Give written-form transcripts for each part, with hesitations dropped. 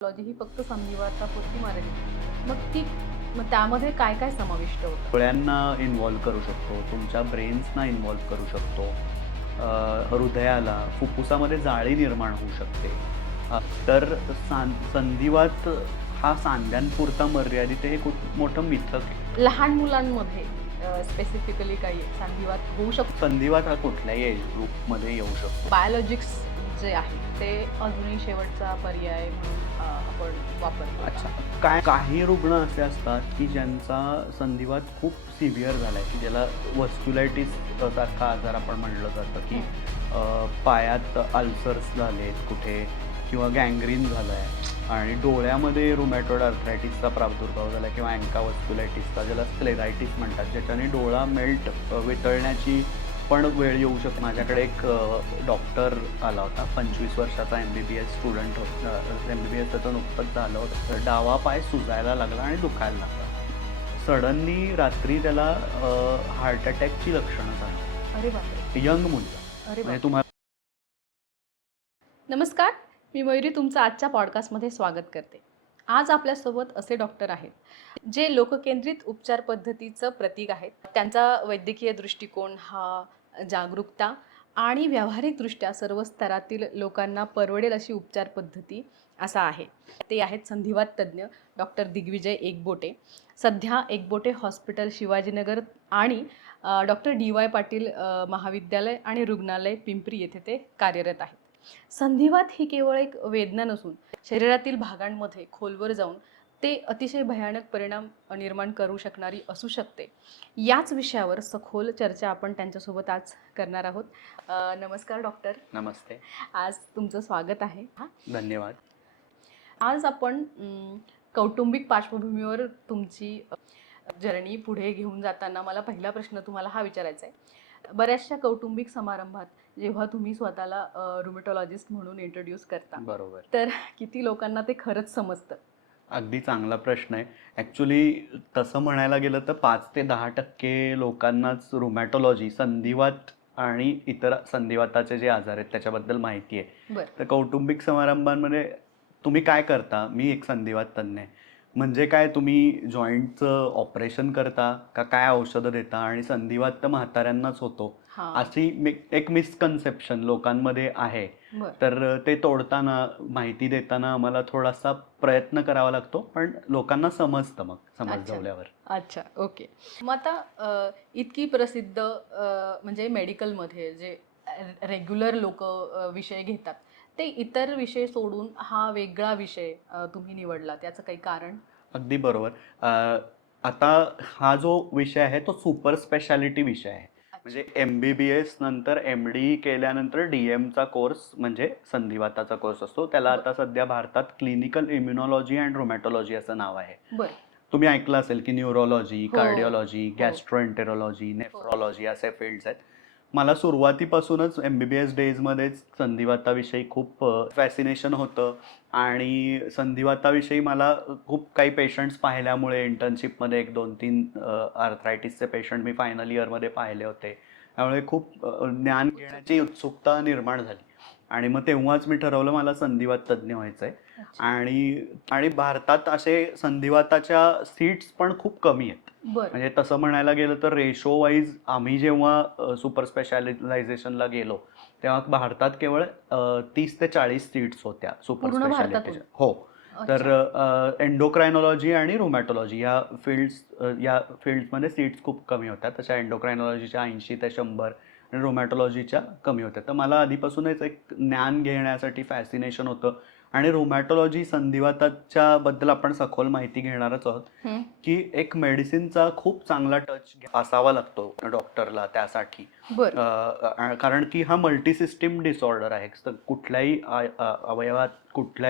Logy ही फक्त संधिवातापुरती मर्यादित. मग त्यामध्ये काय काय समाविष्ट होतं? डोळ्यांना इन्व्हॉल्व करू शकतो, तुमच्या ब्रेन्सना इन्व्हॉल्व करू शकतो, हृदयाला, फुफ्फुसामध्ये जाळी निर्माण होऊ शकते. तर संधिवात हा सांध्यांपुरता मर्यादित आहे, हे खूप मोठं मिथक आहे. लहान मुलांमध्ये स्पेसिफिकली काही संधिवात होऊ शकतो? संधिवात हा कुठल्याही एज ग्रुपमध्ये येऊ शकतो. बायोलॉजिक्स जे आहे ते अजूनही शेवटचा पर्याय म्हणून आपण वापरतो. अच्छा, काही रुग्ण असे असतात की ज्यांचा संधिवात खूप सिव्हिअर झाला आहे, की ज्याला वस्क्युलायटिस सारखा आजार आपण म्हणलं जातं, की पायात अल्सर्स झालेत कुठे किंवा गँग्रीन झालं आहे आणि डोळ्यामध्ये रुमॅटॉइड आर्थरायटिसचा प्रादुर्भाव झाला किंवा अँकावस्क्युलायटिसचा, ज्याला स्क्लेरायटिस म्हणतात, ज्याच्याने डोळा मेल्ट वितळण्याची पण वेळ येऊ शकतो. माझ्याकडे एक डॉक्टर आला होता, 25 वर्षाचा MBBS स्टुडंट होता. MBBS त्याचं नुकतंच झालं होतं. डावा पाय सुजायला लागला आणि दुखायला लागला. सडनली रात्री त्याला हार्ट अटॅकची लक्षणं झाली. अरे बापरे. यंग मुलगा. अरे म्हणजे बापरे. तुम्हाला नमस्कार, मी मयुरी तुमचं आजच्या पॉडकास्टमध्ये स्वागत करते. आज आपल्यासोबत असे डॉक्टर आहेत जे लोककेंद्रित उपचार पद्धतीचं प्रतीक आहेत. त्यांचा वैद्यकीय दृष्टिकोन हा जागरूकता आणि व्यावहारिकदृष्ट्या सर्व स्तरातील लोकांना परवडेल अशी उपचार पद्धती असा आहे. ते आहेत संधिवात तज्ज्ञ डॉक्टर दिग्विजय एकबोटे. सध्या एकबोटे हॉस्पिटल शिवाजीनगर आणि डॉक्टर DY पाटील महाविद्यालय आणि रुग्णालय पिंपरी येथे ते कार्यरत आहेत. संधिवात ही केवळ एक वेदना नसून शरीरातील भागांमध्ये खोलवर जाऊन ते अतिशय भयानक परिणाम निर्माण करू शकणारी असू शकते. याच विषयावर सखोल चर्चा आपण त्यांच्यासोबत आज करणार आहोत. नमस्कार डॉक्टर. नमस्ते. आज तुमचं स्वागत आहे. धन्यवाद. आज आपण कौटुंबिक पार्श्वभूमीवर तुमची जर्नी पुढे घेऊन जाताना मला पहिला प्रश्न तुम्हाला हा विचारायचा आहे. बऱ्याचशा कौटुंबिक समारंभात जेव्हा तुम्ही स्वतःला रुमेटॉलॉजिस्ट म्हणून इंट्रोड्यूस करता, बरोबर. तर किती लोकांना ते खरंच समजतं? अगदी चांगला प्रश्न आहे. ॲक्च्युली तसं म्हणायला गेलं तर 5 ते 10% लोकांनाच रुमॅटॉलॉजी, संधिवात आणि इतर संधिवाताचे जे आजार आहेत त्याच्याबद्दल माहिती आहे. बरं. तर कौटुंबिक समारंभांमध्ये तुम्ही काय करता? मी एक संधिवात तज्ञ आहे. म्हणजे काय, तुम्ही जॉईंटचं ऑपरेशन करता का काय औषधं देता आणि संधिवात तर म्हाताऱ्यांनाच होतो, हां. अशी एक मिसकन्सेप्शन लोकांमध्ये आहे. बरं. तर ते तोडताना, माहिती देताना आम्हाला थोडासा प्रयत्न करावा लागतो, पण लोकांना समजतं मग समजल्यावर. अच्छा, ओके. मग आता इतकी प्रसिद्ध म्हणजे मेडिकलमध्ये जे रेग्युलर लोक विषय घेतात, ते इतर विषय सोडून हा वेगळा विषय तुम्ही निवडला, त्याचं काही कारण? अगदी बरोबर. आता हा जो विषय आहे तो सुपर स्पेशालिटी विषय आहे. म्हणजे MBBS नंतर MD केल्यानंतर DMचा कोर्स म्हणजे संधिवाताचा कोर्स असतो. त्याला आता सध्या भारतात क्लिनिकल इम्युनॉलॉजी अँड रुमॅटॉलॉजी असं नाव आहे. बरं. तुम्ही ऐकलं असेल की न्यूरोलॉजी, हो. कार्डिओलॉजी, हो. गॅस्ट्रोएंटेरोलॉजी, नेफ्रॉलॉजी असे फील्ड्स आहेत. मला सुरुवातीपासूनच MBBS डेजमध्येच संधिवाताविषयी खूप फॅसिनेशन होतं आणि संधिवाताविषयी मला खूप काही पेशंट्स पाहिल्यामुळे इंटर्नशिपमध्ये 1-2-3 आर्थरायटिसचे पेशंट मी फायनल इयरमध्ये पाहिले होते. त्यामुळे खूप ज्ञान घेण्याची उत्सुकता निर्माण झाली आणि मग तेव्हाच मी ठरवलं मला संधिवात तज्ज्ञ व्हायचं आहे. आणि भारतात असे संधिवाताच्या सीट्स पण खूप कमी आहेत. बरं. म्हणजे तसं म्हणायला गेलं तर रेशो वाईज आम्ही जेव्हा सुपर स्पेशालिझेशनला गेलो तेव्हा भारतात केवळ 30 ते 40 सीट्स होत्या सुपर पूर्ण भारतातून? स्पेशालिटीच्या. हो. तर एंडोक्रायनॉलॉजी आणि रुमॅटॉलॉजी या फील्ड्समध्ये सीट्स खूप कमी होत्या. तशा एंडोक्रायनॉलॉजीच्या 80 ते 100 आणि रुमॅटॉलॉजीच्या कमी होत्या. तर मला आधीपासूनच एक ज्ञान घेण्यासाठी फॅसिनेशन होतं आणि रुमॅटॉलॉजी, संधिवाताच्या बद्दल आपण सखोल माहिती घेणारच आहोत, की एक मेडिसिनचा खूप चांगला टच असावा लागतो डॉक्टरला त्यासाठी. बरं. कारण की हा मल्टीसिस्टीम डिसऑर्डर आहे. कुठल्याही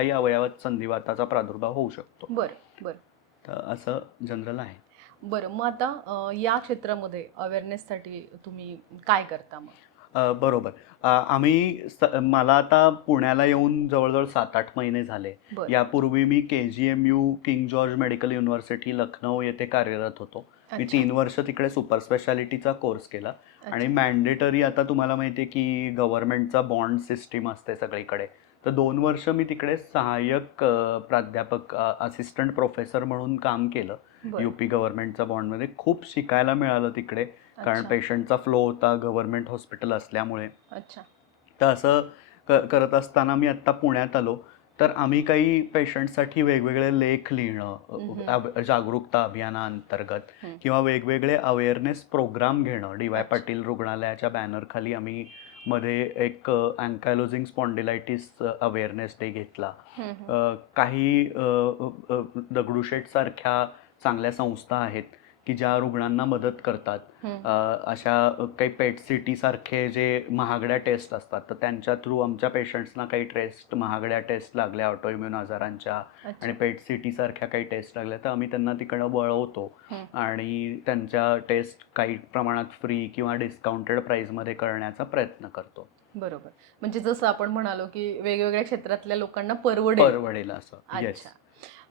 अवयवात संधिवाताचा प्रादुर्भाव होऊ शकतो. बरं. बरं. तर असं जनरल आहे. बरं, मग आता या क्षेत्रामध्ये अवेअरनेससाठी तुम्ही काय करता मग? बरोबर. मला आता पुण्याला येऊन जवळजवळ 7-8 महिने झाले. बरं. यापूर्वी मी KGMU, king George medical university, Lucknow येथे कार्यरत होतो. मी 3 वर्ष तिकडे सुपर स्पेशालिटीचा कोर्स केला आणि मॅन्डेटरी, आता तुम्हाला माहिती आहे की गव्हर्नमेंटचा बॉन्ड सिस्टीम असते सगळीकडे. तर 2 वर्ष मी तिकडे सहाय्यक प्राध्यापक असिस्टंट प्रोफेसर म्हणून काम केलं. बरं. UP गव्हर्नमेंटच्या बॉन्डमध्ये खूप शिकायला मिळालं तिकडे, कारण अच्छा. पेशंटचा फ्लो होता गव्हर्नमेंट हॉस्पिटल असल्यामुळे. अच्छा. तर असं करत असताना मी आत्ता पुण्यात आलो, तर आम्ही काही पेशंटसाठी वेगवेगळे लेख लिहिणं, जागरूकता अभियानाअंतर्गत हं. किंवा वेगवेगळे अवेअरनेस प्रोग्राम घेणं. DY अच्छा. पाटील रुग्णालयाच्या बॅनरखाली आम्ही मध्ये एक अँकायलोजिंग स्पॉन्डिलायटिस अवेअरनेस डे घेतला. हं, हं. काही दगडूशेठसारख्या चांगल्या संस्था आहेत की ज्या रुग्णांना मदत करतात. हं. अशा काही पेट सिटीसारखे जे महागड्या टेस्ट असतात, तर त्यांच्या थ्रू आमच्या पेशंट्सना काही महागड्या टेस्ट लागल्या ऑटोइम्युन आजारांच्या आणि अच्छा. पेट सिटीसारख्या काही टेस्ट लागल्या, तर आम्ही त्यांना तिकडं वळवतो हं. आणि त्यांच्या टेस्ट काही प्रमाणात फ्री किंवा डिस्काउंटेड प्राईसमध्ये करण्याचा प्रयत्न करतो. बरोबर. म्हणजे जसं आपण म्हणालो, की वेगवेगळ्या क्षेत्रातल्या लोकांना परवडेल. परवडेल असं. येस. अच्छा.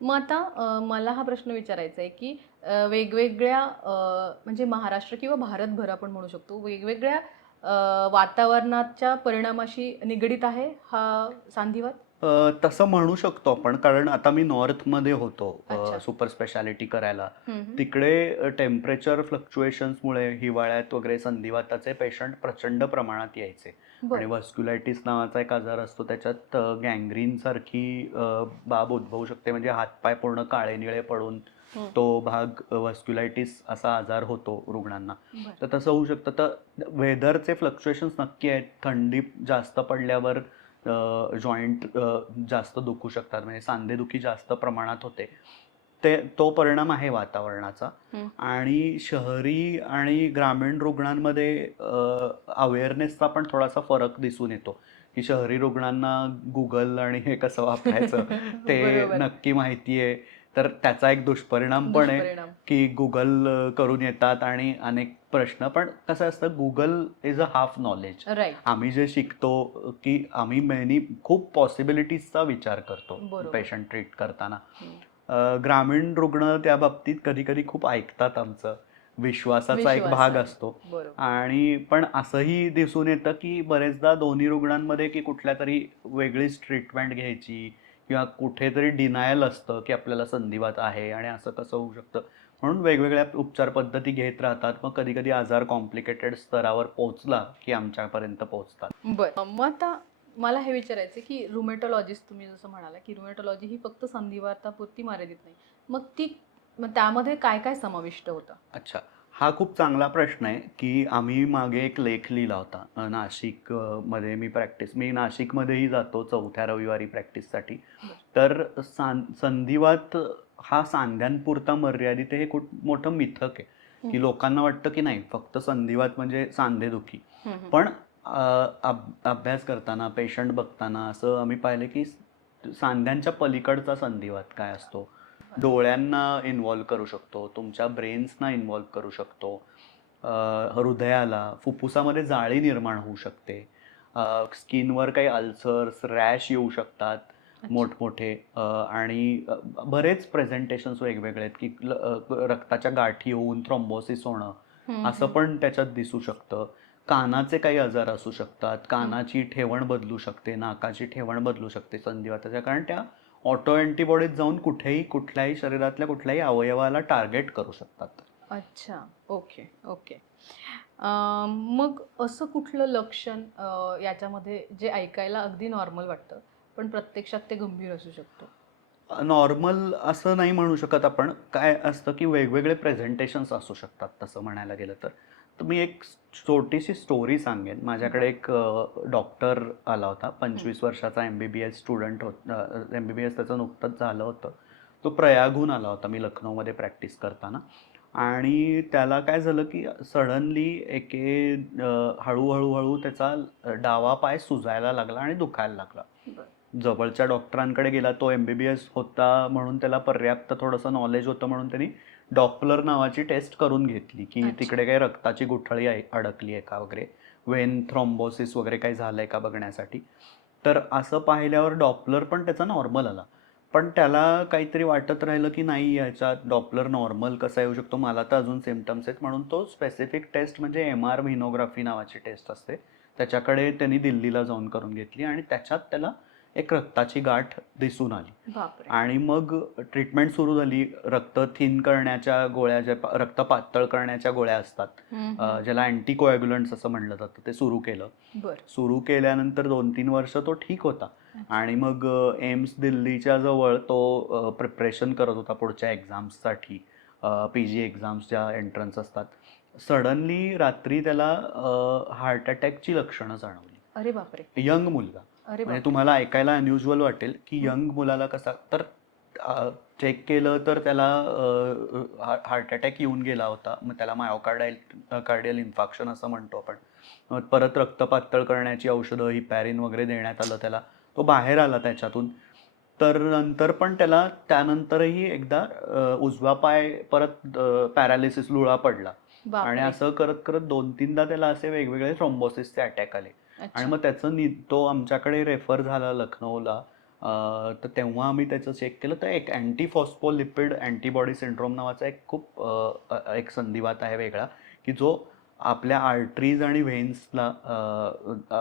मग आता मला हा प्रश्न विचारायचा आहे, की वेगवेगळ्या म्हणजे महाराष्ट्र किंवा भारतभर आपण म्हणू शकतो, वेगवेगळ्या वातावरणाच्या परिणामाशी निगडीत आहे हा सांधिवात? तसं म्हणू शकतो आपण, कारण आता मी नॉर्थमध्ये होतो अच्छा. सुपर स्पेशालिटी करायला. हं, हं. तिकडे टेम्परेचर फ्लक्च्युएशन्समुळे हिवाळ्यात वगैरे संधिवाताचे पेशंट प्रचंड प्रमाणात यायचे आणि बरं. व्हस्क्युलायटिस नावाचा एक आजार असतो, त्याच्यात गँग्रीनसारखी बाब उद्भवू शकते, म्हणजे हातपाय पूर्ण काळे निळे पडून हं. तो भाग व्हस्क्युलायटिस असा आजार होतो रुग्णांना. बरं. तर तसं होऊ शकतं. तर वेदरचे फ्लक्च्युएशन्स नक्की आहेत. थंडी जास्त पडल्यावर जॉईंट जास्त दुखू शकतात, म्हणजे सांधेदुखी जास्त प्रमाणात होते. तो परिणाम आहे वातावरणाचा. हं. आणि शहरी आणि ग्रामीण रुग्णांमध्ये अवेअरनेसचा पण थोडासा फरक दिसून येतो, की शहरी रुग्णांना Google आणि हे कसं वापरायचं ते बरोबर. नक्की माहिती आहे. तर त्याचा एक दुष्परिणाम पण आहे, दुष्परिणाम. की Google करून येतात आणि अनेक प्रश्न. पण कसं असतं, Google is a half knowledge. Right. आम्ही जे शिकतो, की आम्ही खूप पॉसिबिलिटीजचा विचार करतो बरोबर. पेशंट ट्रीट करताना. हं. ग्रामीण रुग्ण त्या बाबतीत कधी-कधी खूप ऐकतात आमचं. विश्वासाचा एक भाग विश्वासाने. असतो. बरोबर. आणि पण असंही दिसून येतं, की बरेचदा दोन्ही रुग्णांमध्ये की कुठल्यातरी वेगळीच ट्रीटमेंट घ्यायची किंवा कुठेतरी डिनायल असतं, की आपल्याला संधिवात आहे आणि असं कसं होऊ शकतं. म्हणून वेगवेगळ्या उपचार पद्धती घेत राहतात. मग कधी-कधी आजार कॉम्प्लिकेटेड स्तरावर पोहोचला, की आमच्यापर्यंत पोहोचतात. बरं. मग आता मला हे विचारायचं आहे, की रुमेटॉलॉजिस्ट तुम्ही जसं म्हणाला, की रुमेटॉलॉजी ही फक्त संधिवातापुरती मर्यादित नाही. मग त्यामध्ये काय-काय समाविष्ट होतं? अच्छा. हा खूप चांगला प्रश्न आहे, की आम्ही मागे एक लेख लिहिला होता. मध्ये मी नाशिकमध्येही जातो 4थ्या रविवारी प्रॅक्टिससाठी. बरं. तर संधिवात हा सांध्यांपुरता मर्यादित आहे, हे खूप मोठं मिथक आहे, हं. की लोकांना वाटतं की नाही फक्त संधिवात म्हणजे सांधेदुखी. हं, हं. पण अभ्यास करताना, पेशंट बघताना असं आम्ही पाहिलं, की सांध्यांच्या पलीकडचा संधिवात काय असतो. डोळ्यांना इन्व्हॉल्व करू शकतो, तुमच्या ब्रेन्सना इन्व्हॉल्व करू शकतो, हृदयाला, फुफ्फुसामध्ये जाळी निर्माण होऊ शकते, स्किनवर काही अल्सर्स, रॅश येऊ शकतात मोठमोठे, आणि बरेच प्रेझेंटेशन्स वेगवेगळे आहेत, की रक्ताच्या गाठी होऊन थ्रोम्बोसिस होणं हं, असं हं. पण त्याच्यात दिसू शकतं. कानाचे काही आजार असू शकतात, कानाची ठेवण बदलू शकते, नाकाची ठेवण बदलू शकते संधिवाताच्या, कारण त्या ऑटो अँटीबॉडीज जाऊन कुठल्याही शरीरातल्या कुठल्याही अवयवाला टार्गेट करू शकतात. अच्छा. Okay, okay. मग असं कुठलं लक्षण याच्यामध्ये जे ऐकायला अगदी नॉर्मल वाटतं, पण प्रत्यक्षात ते गंभीर असू शकतं? नॉर्मल असं नाही म्हणू शकत आपण. काय असतं, की वेगवेगळे प्रेझेंटेशन्स असू शकतात तसं म्हणायला गेलं तर. तर मी एक छोटीशी स्टोरी सांगेन. माझ्याकडे एक डॉक्टर आला होता. 25 वर्षाचा MBBS स्टुडंट MBBS त्याचं नुकतंच झालं होतं. तो प्रयागहून आला होता, मी लखनौमध्ये प्रॅक्टिस करताना. आणि त्याला काय झालं, की सडनली हळू त्याचा डावा पाय सुजायला लागला आणि दुखायला लागला. बरं. जवळच्या डॉक्टरांकडे गेला. तो MBBS होता म्हणून त्याला पर्याप्त थोडंसं नॉलेज होतं, म्हणून त्यांनी डॉपलर नावाची टेस्ट करून घेतली, की अच्छा. तिकडे काही रक्ताची गुठळी अडकली आहे का वगैरे, वेन थ्रोम्बोसिस वगैरे काही झालंय का बघण्यासाठी. तर असं पाहिल्यावर डॉपलर पण त्याचा नॉर्मल आला. पण त्याला काहीतरी वाटत राहिलं, की नाही ह्याच्यात डॉपलर नॉर्मल कसा येऊ शकतो, मला तर अजून सिम्पटम्स आहेत. म्हणून तो स्पेसिफिक टेस्ट म्हणजे MR व्हिनोग्राफी नावाची टेस्ट असते, त्याच्याकडे त्यांनी दिल्लीला जाऊन करून घेतली आणि त्याच्यात त्याला एक रक्ताची गाठ दिसून आली. बापरे. आणि मग ट्रीटमेंट सुरू झाली. रक्त थिन करण्याच्या गोळ्या, ज्या रक्त पातळ करण्याच्या गोळ्या असतात, ज्याला अँटीकोॲग्युलंट्स असं म्हणलं जातं, ते सुरू केलं. बरं. सुरू केल्यानंतर 2-3 वर्ष तो ठीक होता. आणि मग एम्स दिल्लीच्या जवळ तो प्रिपरेशन करत होता पुढच्या एक्झाम्ससाठी, PG एक्झाम्स ज्या एंट्रन्स असतात. सडनली रात्री त्याला हार्ट अटॅकची लक्षणं जाणवली. अरे बापरे. यंग मुलगा. अरे म्हणजे बापरे. तुम्हाला ऐकायला अनयुज्युअल वाटेल की यंग मुलाला कसा, तर चेक केलं तर त्याला हार्ट अटॅक येऊन गेला होता. मग त्याला मायोकार्डियल इन्फार्क्शन असं म्हणतो आपण. मग परत रक्त पातळ करण्याची औषधं, हिपॅरिन वगैरे देण्यात आलं त्याला. तो बाहेर आला त्याच्यातून. तर नंतर पण त्याला त्यानंतरही एकदा उजवा पाय परत पॅरालिसिस, लुळा पडला. आणि बापरे. असं करत करत 2-3दा त्याला असे वेगवेगळे थ्रोम्बोसिसचे अटॅक आले. आणि अच्छा. मग त्याचं तो आमच्याकडे रेफर झाला लखनौला. तर तेव्हा आम्ही त्याचं चेक केलं, तर एक अँटीफॉस्फोलिपिड अँटीबॉडी सिंड्रोम नावाचा एक खूप एक संधिवात आहे वेगळा, की जो आपल्या आर्टरीज आणि व्हेन्सला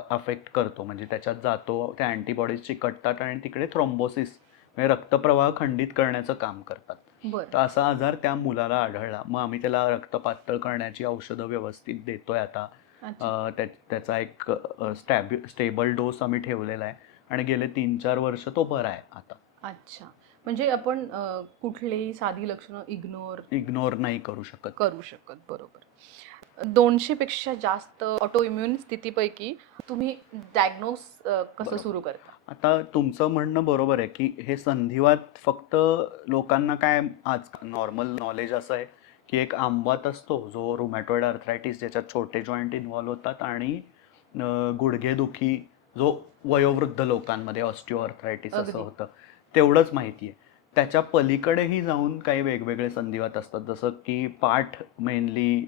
अफेक्ट करतो. म्हणजे त्याच्यात जातो, त्या अँटीबॉडीज चिकटतात आणि तिकडे थ्रोम्बोसिस म्हणजे रक्तप्रवाह खंडित करण्याचं काम करतात. बरं. तर असा आजार त्या मुलाला आढळला. मग आम्ही त्याला रक्त पातळ करण्याची औषधं व्यवस्थित देतोय आता. अच्छा. त्याचा एक स्टेबल डोस आम्ही ठेवलेला आहे आणि गेले 3-4 वर्ष तो बरा आहे आता. अच्छा. म्हणजे आपण कुठलीही साधी लक्षणं इग्नोर नाही करू शकत. करू शकत. बरोबर. 200 पेक्षा जास्त ऑटो इम्युन स्थितीपैकी तुम्ही डायग्नोस कसं बरोबर. सुरू करता? आता तुमचं म्हणणं बरोबर आहे, की हे संधिवात फक्त लोकांना काय, आज नॉर्मल नॉलेज असं आहे, की एक आंबात असतो जो रुमॅटॉइड आर्थरायटिस, ज्याच्यात छोटे जॉईंट इन्व्हॉल्व्ह होतात, आणि गुडघेदुखी जो वयोवृद्ध लोकांमध्ये ऑस्टिओआर्थरायटिस असं अगदी. होतं, तेवढंच माहिती आहे. त्याच्या पलीकडेही जाऊन काही वेगवेगळे संधिवात असतात, जसं की पाठ, मेनली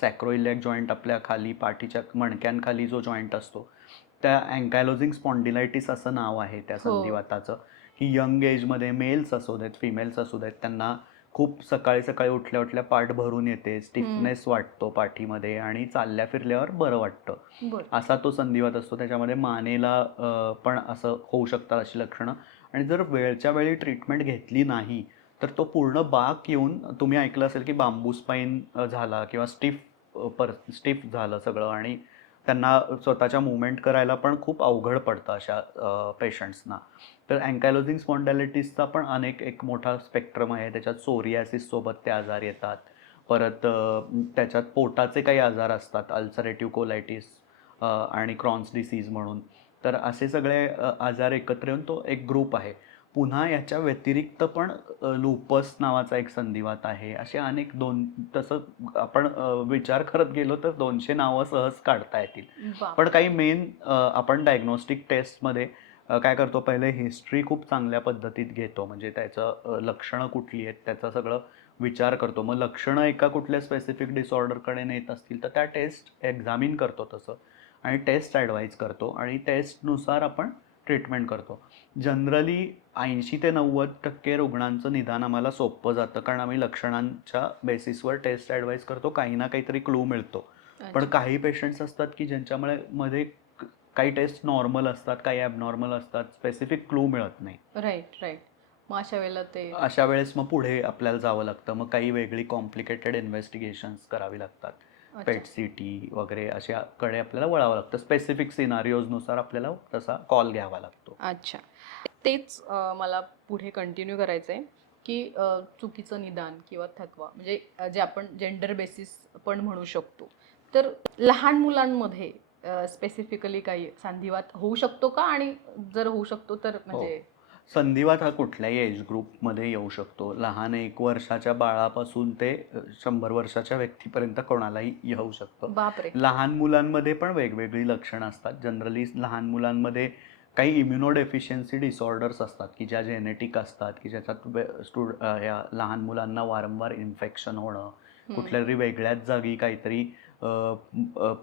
सॅक्रोइलियाक जॉईंट, आपल्या खाली पाठीच्या मणक्यांखाली जो जॉईंट असतो, त्या अँकायलोजिंग स्पॉन्डिलायटिस असं नाव आहे त्या हो. संधिवाताचं. की यंग एजमध्ये मेल्स असू देत, फिमेल्स असू देत, त्यांना खूप सकाळी सकाळी उठल्या उठल्या पाठ भरून येते, स्टिफनेस वाटतो पाठीमध्ये, आणि चालल्या फिरल्यावर बरं वाटतं. बरं. असा तो संधिवात असतो. त्याच्यामध्ये मानेला पण असं होऊ शकतात अशी लक्षणं. आणि जर वेळच्या वेळी ट्रीटमेंट घेतली नाही तर तो पूर्ण बाक येऊन, तुम्ही ऐकलं असेल की बांबू स्पाईन झाला किंवा स्टिफ झालं सगळं, आणि त्यांना स्वतःच्या मुवमेंट करायला पण खूप अवघड पडतं अशा पेशंट्सना. तर अँकायलोजिंग स्पॉन्डायलिटिसचा पण एक मोठा स्पेक्ट्रम आहे. त्याच्यात सोरियासिससोबत ते आजार येतात. परत त्याच्यात पोटाचे काही आजार असतात, अल्सरेटिव्ह कोलायटिस आणि क्रॉन्स डिसीज म्हणून. तर असे सगळे आजार एकत्र येऊन तो एक ग्रुप आहे. पुन्हा याच्या व्यतिरिक्त पण लुपस नावाचा एक संधिवात आहे. असे अनेक तसं आपण विचार करत गेलो तर 200 नावं सहज काढता येतील. पण बापरे. काही मेन आपण डायग्नोस्टिक टेस्टमध्ये काय करतो, पहिले हिस्ट्री खूप चांगल्या पद्धतीत घेतो. म्हणजे त्याचं लक्षणं कुठली आहेत त्याचा सगळं विचार करतो. मग लक्षणं एका कुठल्या स्पेसिफिक डिसऑर्डरकडे नेत असतील तर त्या टेस्ट एक्झामिन करतो तसं, आणि टेस्ट ॲडवाईज करतो, आणि टेस्टनुसार आपण ट्रीटमेंट करतो. जनरली 80 ते 90% रुग्णांचं निदान आम्हाला सोपं जातं, कारण आम्ही लक्षणांच्या बेसिसवर टेस्ट ॲडवाईज करतो. काही ना काहीतरी क्लू मिळतो. पण अच्छा. काही पेशंट्स असतात की मध्ये काही टेस्ट नॉर्मल असतात, काही ॲबनॉर्मल असतात, स्पेसिफिक क्लू मिळत नाही. राईट. मग अशा वेळेला ते अशा वेळेस मग पुढे आपल्याला जावं लागतं. मग काही वेगळी कॉम्प्लिकेटेड इन्व्हेस्टिगेशन्स करावी लागतात. अच्छा. पेट CT वगैरे अशाकडे आपल्याला वळावं लागतं. स्पेसिफिक सिनारिओजनुसार आपल्याला तसा कॉल घ्यावा लागतो. अच्छा. तेच मला पुढे कंटिन्यू करायचं आहे, की चुकीचं निदान किंवा थकवा म्हणजे जे आपण जेंडर बेसिस पण म्हणू शकतो. तर लहान मुलांमध्ये स्पेसिफिकली काही संधिवात होऊ शकतो का? आणि जर होऊ शकतो तर म्हणजे संधिवात हा कुठल्याही एज ग्रुपमध्ये येऊ शकतो. लहान 1 वर्षाच्या बाळापासून ते 100 वर्षाच्या व्यक्तीपर्यंत कोणालाही येऊ शकतं. बापरे. लहान मुलांमध्ये पण वेगवेगळी लक्षणं असतात. जनरली लहान मुलांमध्ये काही इम्युनोडेफिशियन्सी डिसऑर्डर्स असतात, की ज्या जेनेटिक असतात, की ज्याच्यात ह्या लहान मुलांना वारंवार इन्फेक्शन होणं, कुठल्यातरी वेगळ्याच जागी काहीतरी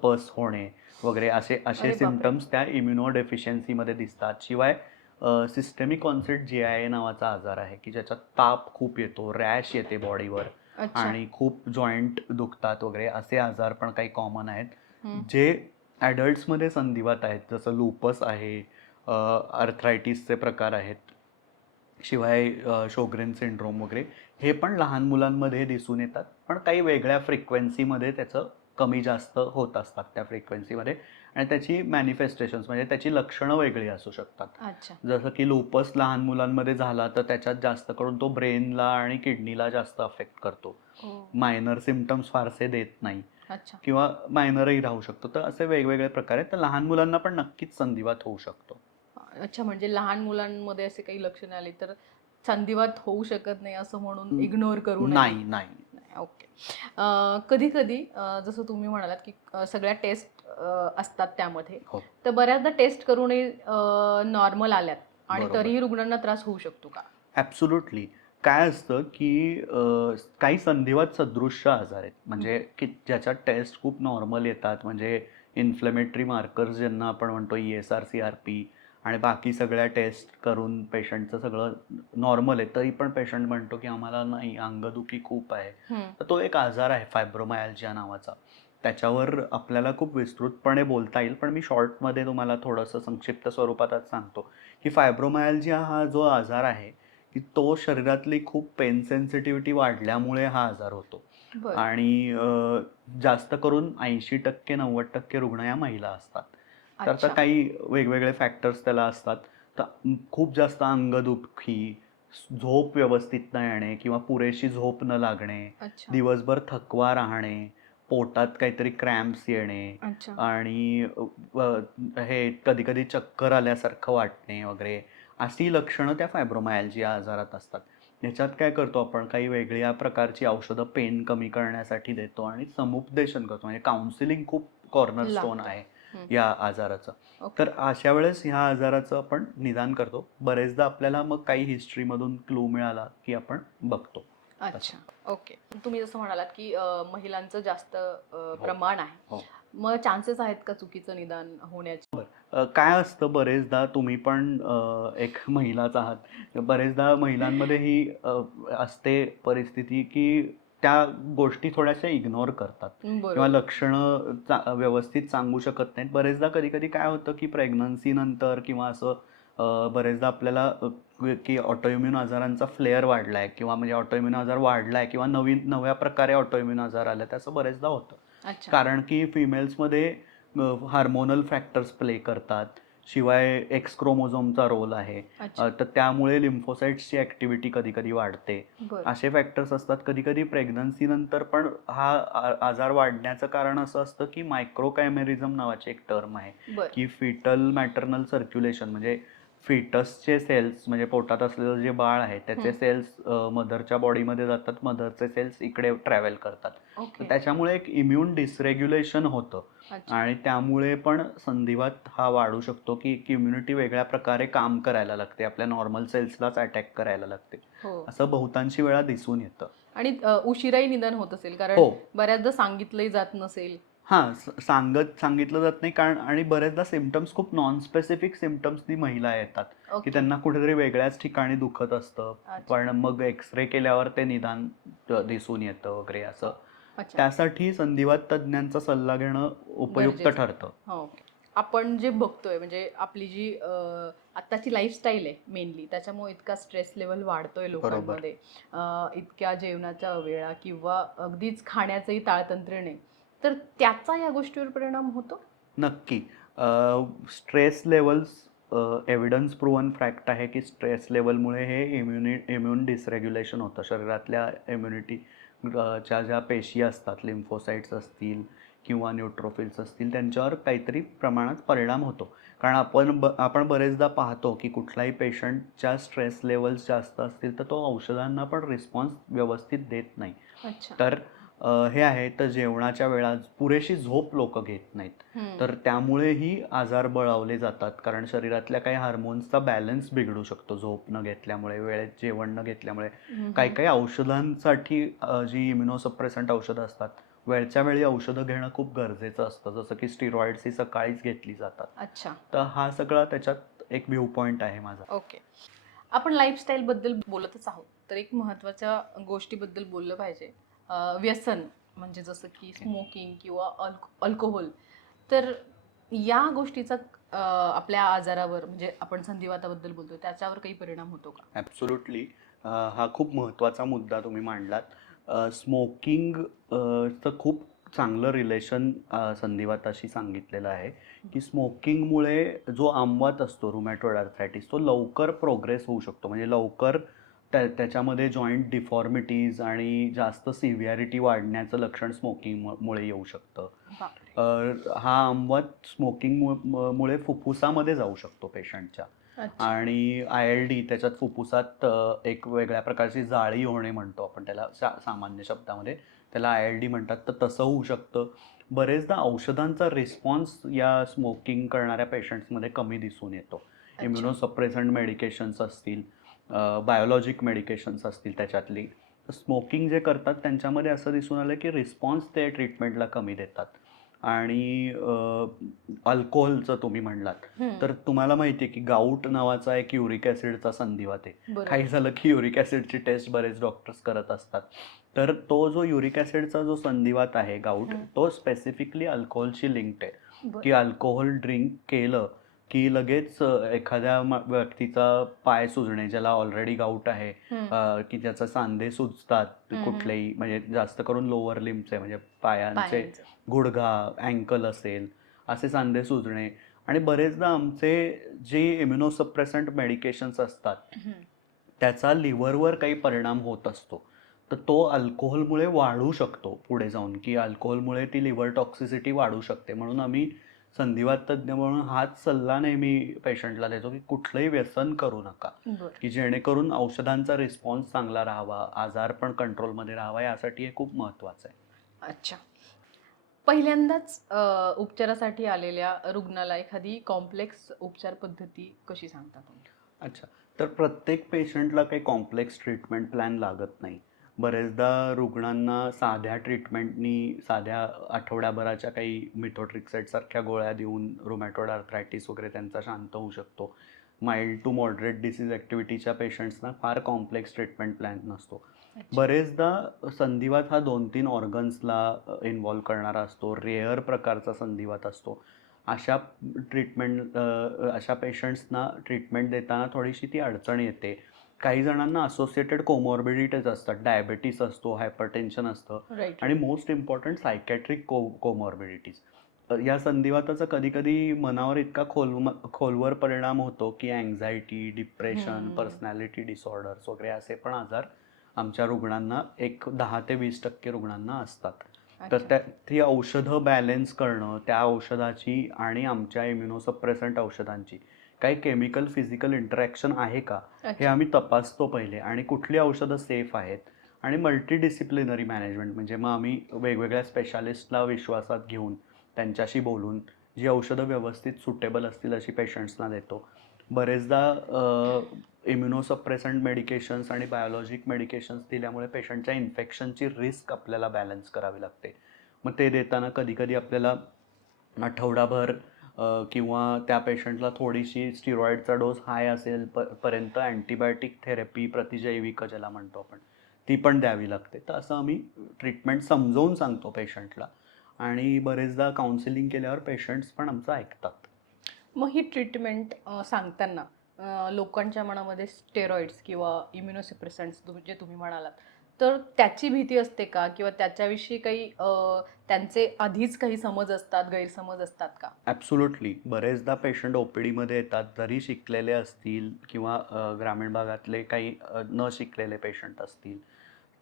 पस होणे वगैरे, असे अरे बापरे. सिम्पटम्स त्या इम्युनोडेफिशियन्सीमध्ये दिसतात. शिवाय सिस्टेमिक ऑन्सेट GIA नावाचा आजार आहे, की ज्याच्यात ताप खूप येतो, रॅश येते बॉडीवर, अच्छा. आणि खूप जॉईंट दुखतात वगैरे, असे आजार पण काही कॉमन आहेत. हं. जे ॲडल्ट्समध्ये संधिवात आहेत, जसं लुपस आहे, आर्थरायटिसचे प्रकार आहेत. शिवाय शोग्रेन सिंड्रोम वगैरे हे पण लहान मुलांमध्ये दिसून येतात, पण काही वेगळ्या फ्रिक्वेन्सीमध्ये त्याचं कमी जास्त होत असतात त्या फ्रिक्वेन्सीमध्ये, आणि त्याची मॅनिफेस्टेशन्स म्हणजे त्याची लक्षणं वेगळी असू शकतात. अच्छा. जसं की लुपस लहान मुलांमध्ये झाला तर त्याच्यात जास्त करून तो ब्रेनला आणि किडनीला जास्त अफेक्ट करतो. हो. मायनर सिम्पटम्स फारसे देत नाही अच्छा. किंवा मायनरही राहू शकतो. तर असे वेगवेगळे प्रकार आहेत. तर लहान मुलांना पण नक्कीच संधिवात होऊ शकतो. अच्छा, म्हणजे लहान मुलांमध्ये असे काही लक्षणे आली तर संधिवात होऊ शकत नाही असं म्हणून न- इग्नोर करू नये. नाही नाही ओके. कधी कधी जसं तुम्ही म्हणालात की सगळ्या टेस्ट असतात त्यामध्ये, हो तर बऱ्याचदा टेस्ट करूनही नॉर्मल आल्यात आणि बरोबर. तरीही रुग्णांना त्रास होऊ शकतो का? ॲब्सोल्युटली. काय असतं की काही संधिवात सदृश्य आजार आहेत, म्हणजे की ज्याच्यात टेस्ट खूप नॉर्मल येतात, म्हणजे इन्फ्लेमेटरी मार्कर्स ज्यांना आपण म्हणतो ESR CRP, आणि बाकी सगळ्या टेस्ट करून पेशंटचं सगळं नॉर्मल आहे, तरी पण पेशंट म्हणतो की आम्हाला नाही, अंगदुखी खूप आहे. तर तो एक आजार आहे फायब्रोमायल्जिया नावाचा. त्याच्यावर आपल्याला खूप विस्तृतपणे बोलता येईल, पण मी शॉर्टमध्ये तुम्हाला थोडंसं संक्षिप्त स्वरूपात आज सांगतो की फायब्रोमायल्जिया हा जो आजार आहे की तो शरीरातली खूप पेन सेन्सिटिव्हिटी वाढल्यामुळे हा आजार होतो. बरं. आणि जास्त करून 80% 90% रुग्ण या महिला असतात. तर आता अच्छा. काही वेगवेगळे फॅक्टर्स त्याला असतात. तर खूप जास्त अंगदुखी, झोप व्यवस्थित न येणे किंवा पुरेशी झोप न लागणे, अच्छा. दिवसभर थकवा राहणे, पोटात काहीतरी क्रॅम्प्स येणे, अच्छा. आणि हे कधी-कधी चक्कर आल्यासारखं वाटणे वगैरे, अशी लक्षणं त्या फायब्रोमायल्जिया आजारात असतात. याच्यात काय करतो आपण, काही वेगळ्या प्रकारची औषधं पेन कमी करण्यासाठी देतो आणि समुपदेशन करतो, म्हणजे काउन्सिलिंग खूप कॉर्नरस्टोन लागतं. आहे हं. या आजाराचं. ओके. तर अशा वेळेस ह्या आजाराचं आपण निदान करतो. बरेचदा आपल्याला मग काही हिस्ट्रीमधून क्लू मिळाला की आपण बघतो. अच्छा. ओके. तुम्ही जसं म्हणालात की महिलांचं जास्त प्रमाण आहे. हो. मग चान्सेस आहेत का चुकीचं निदान होण्याचे? काय असतं, बरेचदा तुम्ही पण एक महिलाच आहात. बरेचदा महिलांमध्ये ही असते परिस्थिती की त्या गोष्टी थोड्याशा इग्नोर करतात किंवा बरोबर. लक्षणं व्यवस्थित सांगू शकत नाहीत. बरेचदा कधी-कधी काय होतं की प्रेग्नन्सीनंतर किंवा असं बरेचदा आपल्याला की ऑटोइम्यून आजारांचा फ्लेअर वाढलाय किंवा म्हणजे ऑटोइम्यून आजार वाढलाय किंवा नव्या प्रकारे ऑटोइम्यून आजार आले, असं बरेचदा होतं. अच्छा. कारण की फिमेल्समध्ये हार्मोनल फॅक्टर्स प्ले करतात. शिवाय एक्स क्रोमोझोमचा रोल आहे. अच्छा. तर त्यामुळे लिम्फोसाइट्सची ॲक्टिव्हिटी कधी-कधी वाढते. बरं. असे फॅक्टर्स असतात. कधी-कधी प्रेग्नन्सीनंतर पण हा आजार वाढण्याचं कारण असं असतं की मायक्रोकायमेरिझम नावाची एक टर्म आहे, बरं. की फिटल मॅटर्नल सर्क्युलेशन, म्हणजे फिटसचे सेल्स, म्हणजे पोटात असलेलं जे बाळ आहे त्याचे सेल्स मदरच्या बॉडीमध्ये जातात, मदरचे सेल्स इकडे ट्रॅव्हल करतात. तर ओके. त्याच्यामुळे एक इम्युन डिसरेग्युलेशन होतं अच्छा. आणि त्यामुळे पण संधिवात हा वाढू शकतो, की इम्युनिटी वेगळ्या प्रकारे काम करायला लागते, आपल्या नॉर्मल सेल्सलाच अटॅक करायला लागते. हो. असं बहुतांशी वेळा दिसून येतं. आणि उशिराही निदान होत असेल कारण हो. बऱ्याचदा सांगितलंही जात नसेल. हां, सांगितलं जात नाही, कारण आणि बरेचदा सिम्प्टम्स खूप नॉन स्पेसिफिक सिम्प्टम्सनी महिला येतात, की ओके. त्यांना कुठेतरी वेगळ्याच ठिकाणी दुखत असतं. अच्छा. पण मग एक्स-रे केल्यावर ते निदान दिसून येतं वगैरे असं. अच्छा. त्यासाठी संधिवात तज्ञांचा सल्ला घेणं उपयुक्त गरजेचं. ठरतं. हो. आपण जे बघतोय म्हणजे आपली जी आत्ताची लाईफस्टाईल आहे मेनली, त्याच्यामुळे इतका स्ट्रेस लेव्हल वाढतोय बरोबर. लोकांमध्ये. इतक्या जेवणाच्या अवेळा किंवा अगदीच खाण्याचंही ताळतंत्र्य नाही. तर त्याचा या गोष्टीवर परिणाम होतो? नक्की. Stress levels, evidence proven fact आहे की स्ट्रेस लेव्हलमुळे हे इम्यून डिसरेग्युलेशन होतं. शरीरातल्या इम्युनिटी च्या ज्या पेशी असतात, लिम्फोसाइट्स असतील किंवा न्यूट्रोफिल्स असतील, त्यांच्यावर काहीतरी प्रमाणात परिणाम होतो. कारण आपण बरेचदा पाहतो की कुठलाही पेशंटच्या स्ट्रेस लेव्हल्स जास्त असतील तर तो औषधांना पण रिस्पॉन्स व्यवस्थित देत नाही. अच्छा. तर हे आहे, तर जेवणाच्या वेळा पुरेशी झोप लोकं घेत नाहीत. तर त्यामुळेही आजार बळावले जातात, कारण शरीरातल्या काही हार्मोन्सचा बॅलन्स बिघडू शकतो झोप न घेतल्यामुळे, वेळेत जेवण न घेतल्यामुळे. काही काही औषधांसाठी जी इम्युनोसप्रेसंट औषधं असतात, वेळच्या वेळी औषधं घेणं खूप गरजेचं असतं, जसं की स्टिरॉइड्स ही सकाळीच घेतली जातात. अच्छा. तर हा सगळा त्याच्यात एक व्ह्यू पॉइंट आहे माझा. ओके. आपण लाईफस्टाईलबद्दल बोलतच आहोत, तर एक महत्त्वाच्या गोष्टीबद्दल बोललं पाहिजे. व्यसन म्हणजे जसं की स्मोकिंग किंवा अल्कोहोल. तर या गोष्टीचा आपल्या आजारावर म्हणजे आपण संधिवाताबद्दल बोलतो त्याच्यावर काही परिणाम होतो का? ॲब्सोल्युटली. हा खूप महत्त्वाचा मुद्दा तुम्ही मांडलात. स्मोकिंग चं खूप चांगलं रिलेशन संधिवाताशी सांगितलेलं आहे, की स्मोकिंगमुळे जो आमवात असतो रुमॅटॉइड आर्थरायटिस तो लवकर प्रोग्रेस होऊ शकतो. म्हणजे लवकर त्याच्यामध्ये जॉइंट डिफॉर्मिटीज आणि जास्त सिव्हिॲरिटी वाढण्याचं लक्षण स्मोकिंगमुळे येऊ शकतं. बापरे! हा आमवात मुळे फुफ्फुसामध्ये जाऊ शकतो पेशंटच्या. अच्छा. आणि ILD त्याच्यात फुफ्फुसात एक वेगळ्या प्रकारची जाळी होणे म्हणतो आपण त्याला सामान्य शब्दामध्ये. त्याला ILD म्हणतात. तर तसं होऊ शकतं. बरेचदा औषधांचा रिस्पॉन्स या स्मोकिंग करणाऱ्या पेशंट्समध्ये कमी दिसून येतो. अच्छा. इम्युनोसप्रेसंट मेडिकेशन्स असतील, बायोलॉजिक मेडिकेशन्स असतील त्याच्यातली. तर स्मोकिंग जे करतात त्यांच्यामध्ये असं दिसून आलं की रिस्पॉन्स ते ट्रीटमेंटला कमी देतात. आणि अल्कोहोलचं तुम्ही म्हणलात, हं. तर तुम्हाला माहिती आहे की गाऊट नावाचा एक युरिक ॲसिडचा संधिवात आहे. काही बरोबर. झालं की युरिक ॲसिडची टेस्ट बरेच डॉक्टर्स करत असतात. तर तो जो युरिक ॲसिडचा जो संधिवात आहे गाऊट, हं. तो स्पेसिफिकली अल्कोहोलशी लिंक्ड आहे. की बरं. अल्कोहोल ड्रिंक केलं की लगेच एखाद्या व्यक्तीचा पाय सुजणे, ज्याला ऑलरेडी गाऊट आहे, हं. की ज्याचे सांधे सुजतात हं, हं. कुठलेही, म्हणजे जास्त करून लोअर लिम्बचे म्हणजे पायांचे, पायांचं. गुडघा, अँकल असेल, असे सांधे सुजणे. आणि बरेचदा आमचे जे इम्युनोसप्रेसंट मेडिकेशन्स असतात हं. त्याचा लिव्हरवर काही परिणाम होत असतो. तर तो अल्कोहोलमुळे वाढू शकतो पुढे जाऊन, की अल्कोहोलमुळे ती लिव्हर टॉक्सिसिटी वाढू शकते. म्हणून आम्ही संधिवात तज्ज्ञ म्हणून हाच सल्ला नेहमी पेशंटला देतो, की कुठलंही व्यसन करू नका, बरं. की जेणेकरून औषधांचा रिस्पॉन्स चांगला राहावा, आजार पण कंट्रोलमध्ये राहावा, यासाठी हे खूप महत्त्वाचं आहे. अच्छा. पहिल्यांदाच उपचारासाठी आलेल्या रुग्णाला एखादी कॉम्प्लेक्स उपचार पद्धती कशी सांगता तुम्ही? अच्छा. तर प्रत्येक पेशंटला काही कॉम्प्लेक्स ट्रीटमेंट प्लॅन लागत नाही. बरेचदा रुग्णांना साध्या ट्रीटमेंटनी, साध्या आठवड्याभराच्या काही मिथोट्रेक्सेटसारख्या गोळ्या देऊन रुमॅटॉइड आर्थरायटिस वगैरे त्यांचा शांत होऊ शकतो. माइल्ड टू मॉडरेट डिसीज ॲक्टिव्हिटीच्या पेशंट्सना फार कॉम्प्लेक्स ट्रीटमेंट प्लॅन नसतो. अच्छा. बरेचदा संधिवात हा 2-3 ऑर्गन्सला इन्व्हॉल्व करणारा असतो. रेअर प्रकारचा संधिवात असतो. अशा अशा पेशंट्सना ट्रीटमेंट देताना थोडीशी ती अडचण येते. काही जणांना असोसिएटेड कोमॉर्बिडिटीज असतात. डायबिटीस असतो, हायपरटेन्शन असतं राइट, आणि right. Most important psychiatric comorbidities. या संधिवाताचा कधी-कधी मनावर इतका खोलवर परिणाम होतो, की अँक्झायटी, डिप्रेशन, हं. पर्सनॅलिटी डिसऑर्डर्स वगैरे असे पण आजार आमच्या रुग्णांना एक 10 ते 20% रुग्णांना असतात. तर अच्छा. ती औषधं बॅलन्स करणं, त्या औषधाची आणि आमच्या इम्युनोसप्रेसंट औषधांची काही केमिकल फिजिकल इंटरॅक्शन आहे का, हे अच्छा. आम्ही तपासतो पहिले. आणि कुठली औषधं सेफ आहेत. आणि मल्टीडिसिप्लिनरी मॅनेजमेंट म्हणजे मग आम्ही वेगवेगळ्या स्पेशालिस्टला विश्वासात घेऊन त्यांच्याशी बोलून जी औषधं व्यवस्थित सुटेबल असतील अशी पेशंट्सना देतो. बरेचदा इम्युनोसप्रेसंट मेडिकेशन्स आणि बायोलॉजिक मेडिकेशन्स दिल्यामुळे पेशंटच्या इन्फेक्शनची रिस्क आपल्याला बॅलन्स करावी लागते. मग ते देताना कधी-कधी आपल्याला आठवडाभर किंवा त्या पेशंटला थोडीशी स्टिरॉइडचा डोस हाय असेल पर्यंत अँटिबायोटिक थेरपी, प्रतिजैविक ज्याला म्हणतो आपण, ती पण द्यावी लागते. तर असं आम्ही ट्रीटमेंट समजावून सांगतो पेशंटला आणि बरेचदा काउन्सिलिंग केल्यावर पेशंट्स पण आमचं ऐकतात. मग ही ट्रीटमेंट सांगताना लोकांच्या मनामध्ये स्टेरॉइड्स किंवा इम्युनोसप्रेसंट्स जे तुम्ही म्हणालात, तर त्याची भीती असते का? किंवा त्याच्याविषयी काही त्यांचे आधीच काही समज असतात, गैरसमज असतात का? ॲब्सोल्युटली. बरेचदा पेशंट OPDमध्ये येतात, जरी शिकलेले असतील किंवा ग्रामीण भागातले काही न शिकलेले पेशंट असतील.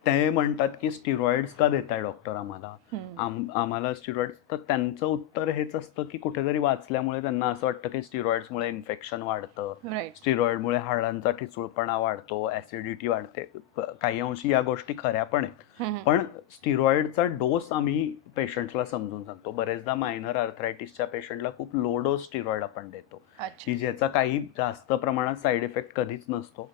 ते म्हणतात की स्टिरॉइड्स का देताय डॉक्टर आम्हाला? हं. आम्हाला स्टिरॉइड्स. तर त्यांचं उत्तर हेच असतं की कुठेतरी वाचल्यामुळे त्यांना असं वाटतं की स्टिरॉइड्समुळे इन्फेक्शन वाढतं. राइट. स्टिरॉइडमुळे हाडांचा ठिसूळपणा वाढतो, ॲसिडिटी वाढते. काही अंशी या गोष्टी खऱ्या पण आहेत. हं, हं. पण स्टिरॉइडचा डोस आम्ही पेशंट्सला समजून सांगतो. बरेचदा मायनर आर्थरायटिसच्या पेशंटला खूप लो डोस स्टिरॉइड आपण देतो, अच्छा. की ज्याचा काही जास्त प्रमाणात साईड इफेक्ट कधीच नसतो.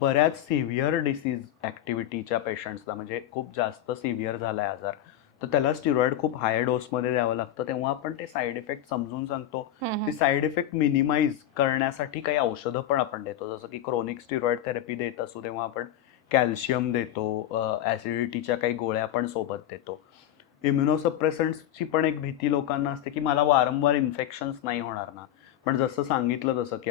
बऱ्याच सिव्हिअर डिसीज ॲक्टिव्हिटीच्या पेशंट्सला, म्हणजे खूप जास्त सिव्हिअर झाला आहे आजार, तर त्याला स्टिरॉइड खूप हाय डोसमध्ये द्यावं लागतं. तेव्हा आपण ते साईड इफेक्ट समजून सांगतो. हं, ती हं. साईड इफेक्ट मिनिमाइज करण्यासाठी काही औषधं पण आपण देतो. जसं की क्रोनिक स्टिरॉइड थेरपी देत असू तेव्हा आपण कॅल्शियम देतो, ॲसिडिटीच्या काही गोळ्या पण सोबत देतो. इम्युनोसप्रेसंट्सची पण एक भीती लोकांना असते की मला वारंवार इन्फेक्शन्स नाही होणार ना. पण जसं सांगितलं तसं की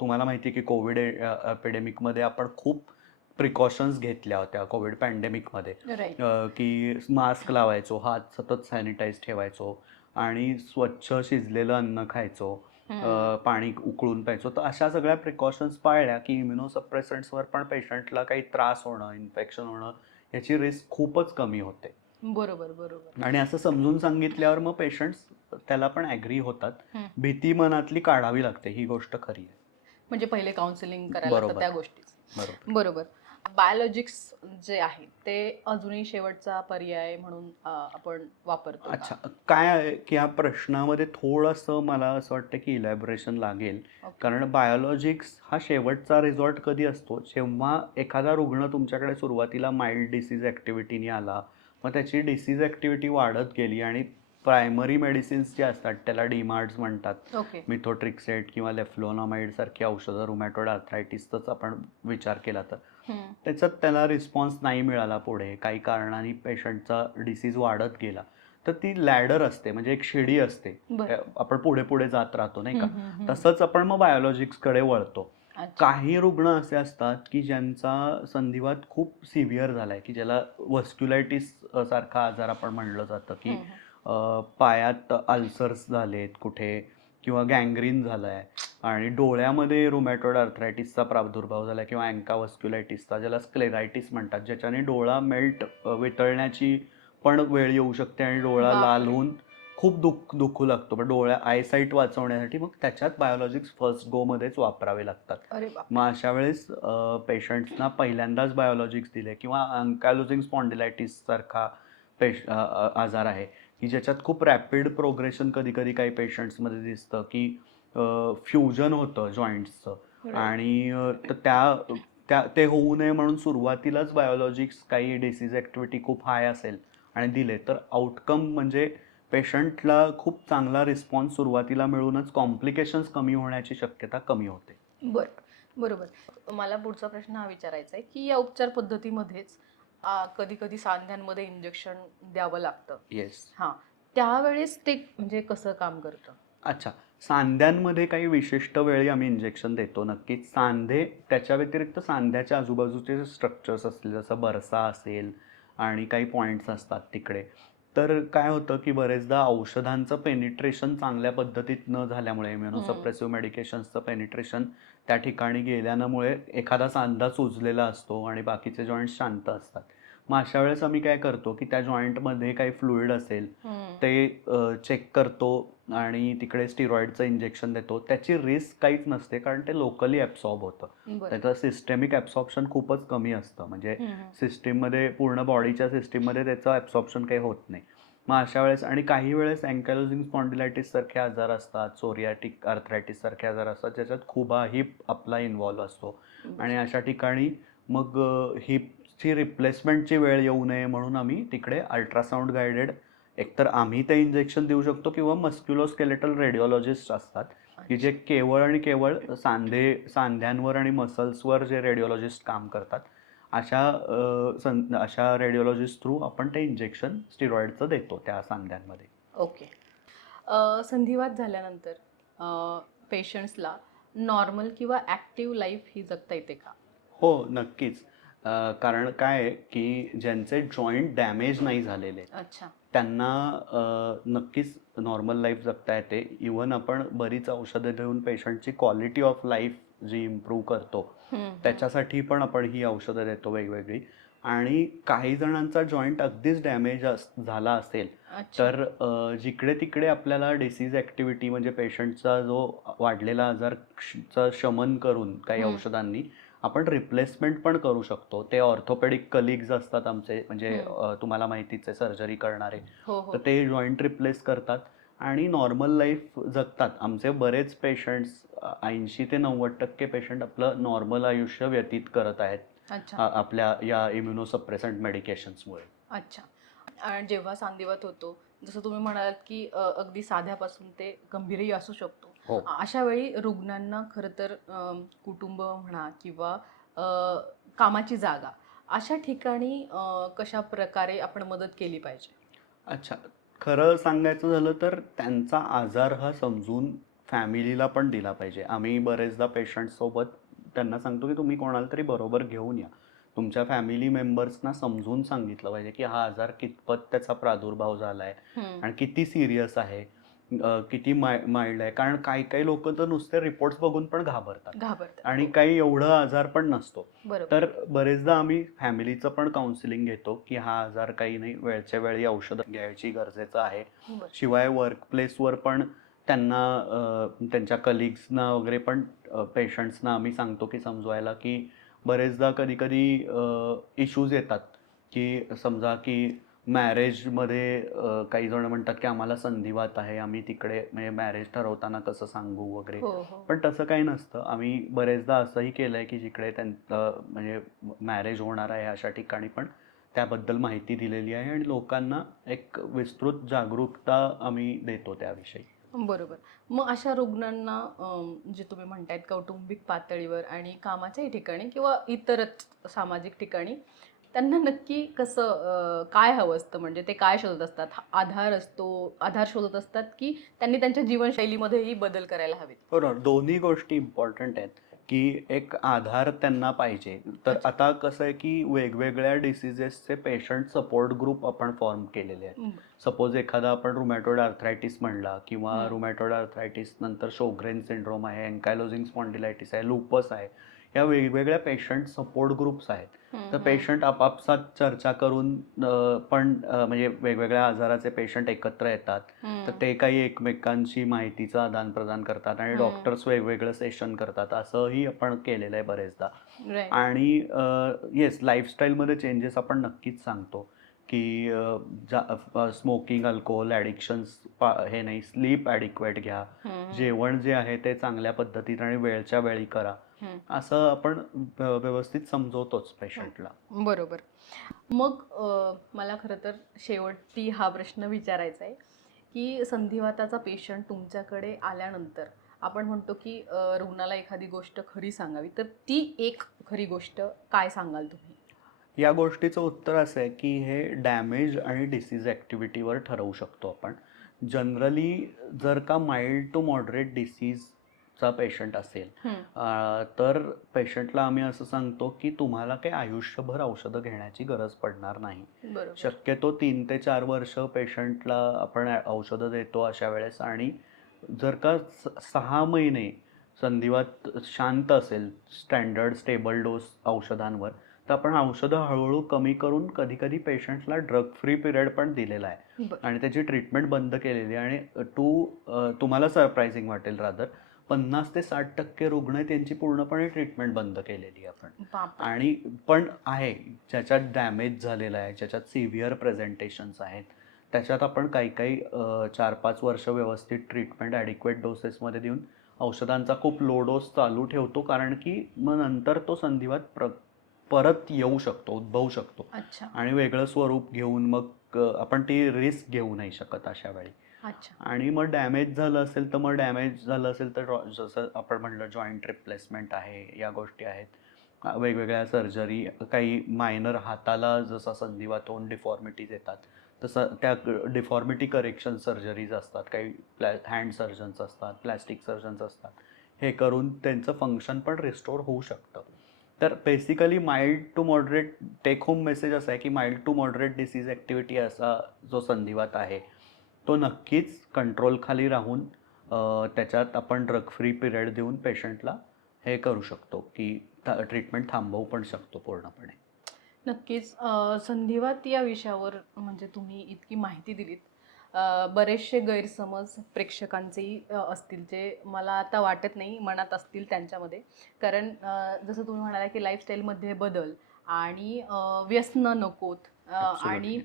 तुम्हाला माहिती आहे की कोविड एपिडेमिकमध्ये आपण खूप प्रिकॉशन्स घेतल्या होत्या कोविड पॅन्डेमिकमध्ये. राईट. की मास्क लावायचो, हात सतत सॅनिटाईज ठेवायचो आणि स्वच्छ शिजलेलं अन्न खायचो, पाणी उकळून प्यायचो. तर अशा सगळ्या प्रिकॉशन्स पाळल्या की इम्युनोसप्रेसंट्सवर पण पेशंटला काही त्रास होणं, इन्फेक्शन होणं याची रिस्क खूपच कमी होते. बरोबर, बरोबर. आणि असं समजून सांगितल्यावर मग पेशंट्स त्याला पण ॲग्री होतात. हं. भीती मनातली काढावी लागते, ही गोष्ट खरी आहे. म्हणजे पहिले काउन्सिलिंग करायला लागतं बरोबर, त्या गोष्टीच. बरोबर. बरोबर. बायोलॉजिक्स जे आहे ते अजूनही शेवटचा पर्याय म्हणून आपण वापरतो का? अच्छा, काय आहे की या प्रश्नामध्ये थोडंसं मला असं वाटतं की इलॅबोरेशन लागेल. ओके. कारण बायोलॉजिक्स हा शेवटचा रिसॉर्ट कधी असतो, जेव्हा एखादा रुग्ण तुमच्याकडे सुरुवातीला माइल्ड डिसीज ॲक्टिव्हिटीने आला, मग त्याची डिसीज ॲक्टिव्हिटी वाढत गेली आणि प्रायमरी मेडिसिन्स जे असतात त्याला डीमार्ट्स म्हणतात. ओके. मिथोट्रिक्सेट किंवा लेफ्लोनामाइड सारखी औषधं रुमॅटॉइड आर्थरायटिसचाच आपण विचार केला तर त्याच्यात त्याला रिस्पॉन्स नाही मिळाला, पुढे काही कारणाने पेशंटचा डिसीज वाढत गेला, तर ती लॅडर असते, म्हणजे एक शिडी असते. बरं. आपण पुढे पुढे जात राहतो नाही का. हं, हं, हं. तसंच आपण मग बायोलॉजिक्सकडे वळतो. अच्छा. काही रुग्ण असे असतात की ज्यांचा संधिवात खूप सिव्हिअर झालाय, की ज्याला वस्क्युलायटिस सारखा आजार आपण म्हणलं जातं, की पायात अल्सर्स झालेत कुठे किंवा गँग्रीन झालाय आणि डोळ्यामध्ये रुमॅटॉइड आर्थरायटिसचा प्रादुर्भाव झाला किंवा अँकावस्क्युलायटिसचा, ज्याला स्क्लेरायटिस म्हणतात, ज्याच्याने डोळा वितळण्याची पण वेळ येऊ शकते आणि डोळा लाल बापरे! होऊन खूप दुखू लागतो. पण आयसाईट वाचवण्यासाठी मग त्याच्यात बायोलॉजिक्स फर्स्ट गोमध्येच वापरावे लागतात. अरे बापरे! मग अशा वेळेस पेशंट्सना पहिल्यांदाच बायोलॉजिक्स दिले किंवा अँकायलोजिंग स्पॉन्डिलायटिस सारखा आजार आहे की ज्याच्यात खूप रॅपिड प्रोग्रेशन कधी कधी काही पेशंट्समध्ये दिसतं की फ्युजन होतं जॉईंट्सचं आणि तर ते होऊ नये म्हणून सुरुवातीलाच बायोलॉजिक्स काही डिसीज ॲक्टिव्हिटी खूप हाय असेल आणि दिले तर आउटकम म्हणजे पेशंटला खूप चांगला रिस्पॉन्स सुरुवातीला मिळूनच कॉम्प्लिकेशन्स कमी होण्याची शक्यता कमी होते. बरं. बरोबर. मला पुढचा प्रश्न हा विचारायचा आहे, की या उपचार पद्धतीमध्येच कधी-कधी सांध्यांमध्ये इंजेक्शन द्यावं लागतं. येस. हां. त्यावेळेस ते म्हणजे कसं काम करतं? अच्छा, सांध्यांमध्ये काही विशिष्ट वेळी आम्ही इंजेक्शन देतो नक्कीच. सांधे त्याच्या व्यतिरिक्त सांध्याच्या आजूबाजूचे जे स्ट्रक्चर्स असतील, जसं बरसा असेल आणि काही पॉईंट्स असतात तिकडे, तर काय होतं की बरेचदा औषधांचं पेनिट्रेशन चांगल्या पद्धतीत न झाल्यामुळे, इम्युनोसप्रेसिव्ह मेडिकेशन्सचं पेनिट्रेशन त्या ठिकाणी गेल्यामुळे एखादा सांधा सुजलेला असतो आणि बाकीचे जॉईंट्स शांत असतात. मग अशा वेळेस आम्ही काय करतो की त्या जॉईंटमध्ये काही फ्लुइड असेल ते चेक करतो आणि तिकडे स्टिरॉइडचं इंजेक्शन देतो. त्याची रिस्क काहीच नसते, कारण ते लोकली ॲब्सॉर्ब होतं. बरं. त्याचं सिस्टेमिक ॲब्सॉर्प्शन खूपच कमी असतं, म्हणजे सिस्टीममध्ये, पूर्ण बॉडीच्या सिस्टीममध्ये त्याचं ॲब्सॉर्प्शन काही होत नाही. मग अशा वेळेस आणि काही वेळेस अँकायलोजिंग स्पॉन्डिलायटिस सारखे आजार असतात, सोरियाटिक आर्थरायटिस सारखे आजार असतात, ज्याच्यात खुबा हिप आपला इन्व्हॉल्व असतो आणि अशा ठिकाणी मग हिपची रिप्लेसमेंटची वेळ येऊ नये म्हणून आम्ही तिकडे अल्ट्रासाऊंड गायडेड एकतर आम्ही ते इंजेक्शन देऊ शकतो किंवा मस्क्युलोस्केलेटल रेडिओलॉजिस्ट असतात की जे केवळ आणि केवळ सांध्यांवर आणि मसल्सवर जे रेडिओलॉजिस्ट काम करतात, अशा रेडिओलॉजिस्ट थ्रू आपण ते इंजेक्शन स्टिरॉइडचं देतो त्या सांध्यांमध्ये. ओके. संधिवात झाल्यानंतर पेशंट्सला नॉर्मल किंवा ॲक्टिव्ह लाईफ ही जगता येते का? हो, नक्कीच. कारण काय आहे की ज्यांचे जॉईंट डॅमेज नाही झालेले, अच्छा. त्यांना नक्कीच नॉर्मल लाईफ जगता येते. इव्हन आपण बरीच औषधं देऊन पेशंटची क्वालिटी ऑफ लाईफ जी इम्प्रूव्ह करतो, त्याच्यासाठी पण आपण ही औषधं देतो वेगवेगळी. आणि काही जणांचा जॉईंट अगदीच डॅमेज झाला असेल तर जिकडे तिकडे आपल्याला डिसीज ॲक्टिव्हिटी म्हणजे पेशंटचा जो वाढलेला आजारचा शमन करून काही औषधांनी आपण रिप्लेसमेंट पण करू शकतो. ते ऑर्थोपेडिक कलिग्ज असतात आमचे, म्हणजे तुम्हाला माहितीच आहे, सर्जरी करणारे. तर ते जॉईंट रिप्लेस करतात आणि नॉर्मल लाईफ जगतात. आमचे बरेच पेशंट्स 80 ते 90% पेशंट आपलं नॉर्मल आयुष्य व्यतीत करत आहेत आपल्या या इम्युनोसप्रेसंट मेडिकेशन्समुळे. अच्छा. आणि जेव्हा सांधिवात होतो, जसं तुम्ही म्हणालात की अगदी साध्यापासून ते गंभीरही असू शकतो. हो. अशा वेळी रुग्णांना खरं तर कुटुंब म्हणा किंवा कामाची जागा अशा ठिकाणी कशा प्रकारे आपण मदत केली पाहिजे? अच्छा. खरं सांगायचं झालं तर त्यांचा आजार हा समजून फॅमिलीला पण दिला पाहिजे. आम्ही बरेचदा पेशंटसोबत त्यांना सांगतो, की तुम्ही कोणाला तरी बरोबर घेऊन या. तुमच्या फॅमिली मेंबर्सना समजून सांगितलं पाहिजे, की हा आजार कितपत त्याचा प्रादुर्भाव झाला आहे हं. आणि किती सीरियस आहे, किती माईल्ड आहे. कारण काही-काही लोकं तर नुसते रिपोर्ट्स बघून पण घाबरतात घाबरतात. आणि हो. काही एवढा आजार पण नसतो. बरोबर. तर बरेचदा आम्ही फॅमिलीचं पण काउन्सिलिंग घेतो, की हा आजार काही नाही, वेळच्या वेळी औषधं घ्यायची गरजेचं आहे. बरं. शिवाय वर्कप्लेसवर पण त्यांना त्यांच्या कलीग्सना वगैरे पण पेशंट्सना आम्ही सांगतो, की समजवायला, की बरेचदा कधी-कधी इश्यूज येतात, की समजा की मॅरेजमध्ये काही जण म्हणतात, की आम्हाला संधिवात आहे, आम्ही तिकडे म्हणजे मॅरेज ठरवताना कसं सांगू वगैरे. हो, हो. पण तसं काही नसतं. आम्ही बरेचदा असंही केलं आहे, की जिकडे त्यांचं म्हणजे मॅरेज होणार आहे अशा ठिकाणी पण त्याबद्दल माहिती दिलेली आहे आणि लोकांना एक विस्तृत जागरूकता आम्ही देतो त्याविषयी. बरोबर. मग अशा रुग्णांना जे तुम्ही म्हणतायत कौटुंबिक पातळीवर आणि कामाच्याही ठिकाणी किंवा इतरच सामाजिक ठिकाणी त्यांना नक्की कसं काय हवं असतं? म्हणजे ते काय शोधत असतात? आधार शोधत असतात, की त्यांनी त्यांच्या जीवनशैलीमध्येही बदल करायला हवेत? बरोबर. दोन्ही गोष्टी इम्पॉर्टंट आहेत, की एक आधार त्यांना पाहिजे. तर अच्छा. आता कसं आहे, की वेगवेगळ्या डिसीजेसचे पेशंट सपोर्ट ग्रुप आपण फॉर्म केलेले आहेत. बरं. सपोज एखादा आपण रुमॅटॉइड आर्थरायटिस म्हणला किंवा हं. रुमॅटॉइड आर्थरायटिस नंतर शोग्रेन सिंड्रोम आहे, एन्कायलोजिंग स्पॉन्डिलायटिस आहे, लूपस आहे. या वेगवेगळ्या पेशंट सपोर्ट ग्रुप्स आहेत. हं, तर हं. पेशंट आपापसात चर्चा करून पण म्हणजे वेगवेगळ्या आजाराचे पेशंट एकत्र येतात. तर हं. ते काही एकमेकांशी माहितीचं आदान-प्रदान करतात आणि हं. डॉक्टर्स वेगवेगळं सेशन करतात. असंही आपण केलेलं आहे बरेचदा. राइट. आणि येस लाईफस्टाईलमध्ये चेंजेस आपण नक्कीच सांगतो, की स्मोकिंग, अल्कोहोल ॲडिक्शन्स हे नाही, स्लीप ॲडिक्वेट घ्या. हं, हं. जेवण जे आहे ते चांगल्या पद्धतीत आणि वेळच्या वेळी करा. हं. असं आपण व्यवस्थित समजवतोच पेशंटला. बरोबर. मग मला खरं तर शेवटी हा प्रश्न विचारायचा आहे, की संधिवाताचा पेशंट तुमच्याकडे आल्यानंतर आपण म्हणतो, की रुग्णाला एखादी गोष्ट खरी सांगावी, तर ती एक खरी गोष्ट काय सांगाल तुम्ही? या गोष्टीचं उत्तर असं आहे, की हे डॅमेज आणि डिसीज ॲक्टिव्हिटीवर ठरवू शकतो आपण. जनरली जर का माईल्ड टू मॉडरेट डिसीजचा पेशंट असेल, हं. तर पेशंटला आम्ही असं सांगतो, की तुम्हाला काही आयुष्यभर औषधं घेण्याची गरज पडणार नाही. बरोबर. शक्यतो 3 ते 4 वर्ष पेशंटला आपण औषधं देतो अशा वेळेस आणि जर का 6 महिने संधिवात शांत असेल, स्टँडर्ड स्टेबल डोस औषधांवर, तर आपण औषधं हळूहळू कमी करून कधी-कधी पेशंट्सला ड्रग फ्री पिरियड पण दिलेला आहे बरं. आणि त्याची ट्रीटमेंट बंद केलेली आहे आणि तुम्हाला सरप्रायझिंग वाटेल रादर 50 ते 60% रुग्ण आहेत त्यांची पूर्णपणे ट्रीटमेंट बंद केलेली आहे आपण. बापरे! आणि पण आहे, ज्याच्यात डॅमेज झालेला आहे, ज्याच्यात सिव्हिअर प्रेझेंटेशन्स आहेत, त्याच्यात आपण काही-काही 4-5 वर्ष व्यवस्थित ट्रीटमेंट ॲडिक्वेट डोसेसमध्ये देऊन औषधांचा खूप लो डोस चालू ठेवतो कारण की मग नंतर तो संधिवात परत येऊ शकतो, उद्भवू शकतो अच्छा. आणि वेगळं स्वरूप घेऊन मग आपण ती रिस्क घेऊ नाही शकत अशा वेळी. अच्छा. आणि मग डॅमेज झालं असेल तर मग डॅमेज झालं असेल तर जसं आपण म्हटलं जॉईंट रिप्लेसमेंट आहे, या गोष्टी आहेत. वेगवेगळ्या सर्जरी, काही मायनर हाताला जसा संधिवात होऊन डिफॉर्मिटीज येतात, तसं त्या डिफॉर्मिटी करेक्शन सर्जरीज असतात. काही हँड सर्जन्स असतात, प्लॅस्टिक सर्जन्स असतात. हे करून त्यांचं फंक्शन पण रिस्टोर होऊ शकतं. तर basically mild to moderate take home message असा आहे, की mild to moderate disease activity असा जो संधिवात आहे, तो नक्कीच कंट्रोलखाली राहून त्याच्यात आपण ड्रग फ्री पिरियड देऊन पेशंटला हे करू शकतो, की ट्रीटमेंट थांबवू पण शकतो पूर्णपणे. नक्कीच. संधिवात या विषयावर म्हणजे तुम्ही इतकी माहिती दिलीत. बरेचसे गैरसमज प्रेक्षकांचेही असतील, जे मला आता वाटत नाही मनात असतील त्यांच्यामध्ये. कारण जसं तुम्ही म्हणाला, की लाईफस्टाईलमध्ये बदल आणि व्यसनं नकोत आणि ॲब्सोल्युटली.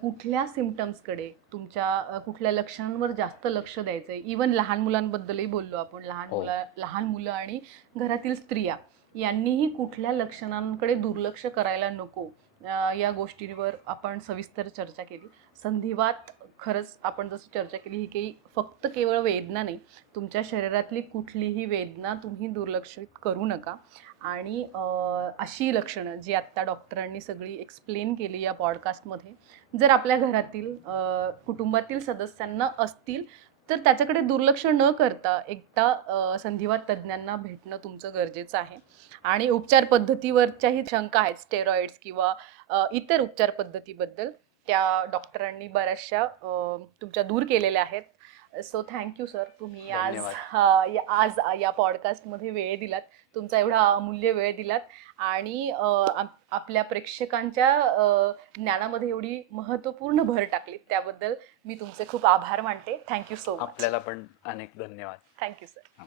कुठल्या सिम्प्टम्सकडे तुमच्या कुठल्या लक्षणांवर जास्त लक्ष द्यायचं आहे. इव्हन लहान मुलांबद्दलही बोललो आपण. हो. लहान मुलं आणि घरातील स्त्रिया यांनीही कुठल्या लक्षणांकडे दुर्लक्ष करायला नको या गोष्टींवर आपण सविस्तर चर्चा केली. संधिवात खरंच आपण जसं चर्चा केली ही काही फक्त केवळ वेदना नाही, तुमच्या शरीरातली कुठलीही वेदना तुम्ही दुर्लक्षित करू नका आणि अशी लक्षणं जी आत्ता डॉक्टरांनी सगळी एक्सप्लेन केली या पॉडकास्टमध्ये जर आपल्या घरातील कुटुंबातील सदस्यांना असतील तर त्याच्याकडे दुर्लक्ष न करता एकदा संधिवात तज्ज्ञांना भेटणं तुमचं गरजेचं आहे. आणि उपचार पद्धतीवरच्याही शंका आहेत स्टेरॉइड्स किंवा इतर उपचार पद्धतीबद्दल त्या डॉक्टरांनी बऱ्याचशा तुमच्या दूर केलेल्या आहेत. सो थँक्यू सर, तुम्ही धन्यवाद. आज या पॉडकास्टमध्ये वेळ दिलात, तुमचा एवढा अमूल्य वेळ दिलात आणि आपल्या प्रेक्षकांच्या ज्ञानामध्ये एवढी महत्त्वपूर्ण भर टाकली त्याबद्दल मी तुमचे खूप आभार मानते. Thank you so much. आपल्याला पण अनेक धन्यवाद. Thank you sir.